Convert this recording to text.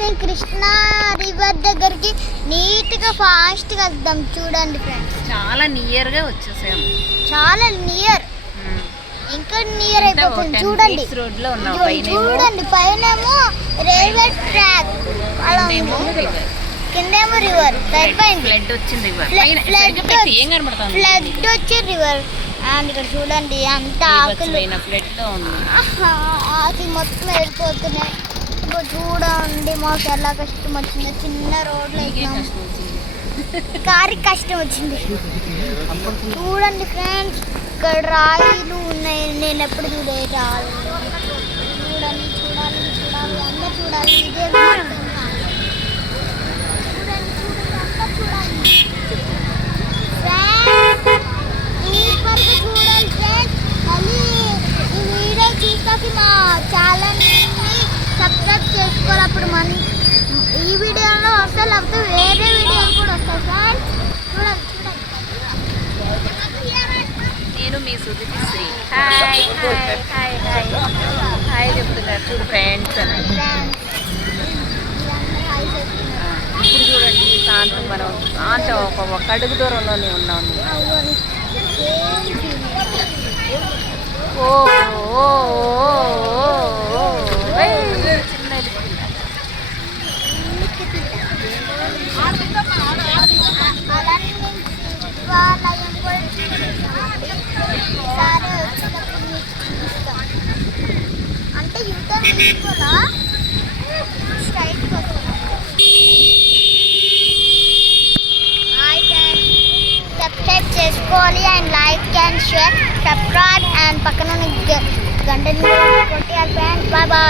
మేము కృష్ణా రివర్ దగ్గరికి నీట్గా ఫాస్ట్గా వెళ్దాం. చూడండి ఫ్రెండ్స్, చాలా నియర్గా వచ్చేసాము. చాలా నియర్, ఇంకా నియర్ అయిపోతుంది. చూడండి రోడ్లో ఉన్నాం. చూడండి పైనేమో రైల్వే ట్రాక్, కిందేమో రివర్. సరిపోయింది, ఫ్లడ్ వచ్చింది. ఫ్లడ్ వచ్చి రివర్. అండ్ ఇక్కడ చూడండి అంత ఆకులు, ఆకులు మొత్తం వెళ్ళిపోతున్నాయి. ఇంకా చూడండి మాకు ఎలా కష్టం వచ్చిందో. చిన్న రోడ్లో కారికి కష్టం వచ్చింది. చూడండి ఫ్రెండ్స్, ఇక్కడ రాయిలు ఉన్నాయి. నేను ఎప్పుడు చూడే రాళ్ళు. చూడండి, చూడాలి, చూడాలి, అందరు చూడాలి. ఇదే చూడండి, అంతా చూడాలి. సూపర్గా చూడాలి ఫ్రెండ్స్. మళ్ళీ ఈ వీడియో చూసాక మా ఛానల్ని సబ్స్క్రైబ్ చేసుకోవాలి. అప్పుడు మన ఈ వీడియోలో వస్తాయి, లేకపోతే వేరే వీడియోలు కూడా వస్తాయి ఫ్రెండ్స్. చూడండి, నేను మీ Sujithi Sri. Hi hi hi hi hi చెప్తున్నారు చూడు ఫ్రెండ్స్ అని. ఇప్పుడు చూడండి సాయంత్రం మనం ఒక అడుగు దూరంలోనే ఉన్నాము. ఓ చిన్నది అంటే యూటర్న్ తీసుకోవాలా, స్ట్రైట్కి వస్తుంది. సబ్స్క్రైబ్ చేసుకోవాలి and like and share, subscribe and పక్కన గంటని కొట్టాలి ఫ్రెండ్స్. Bye bye.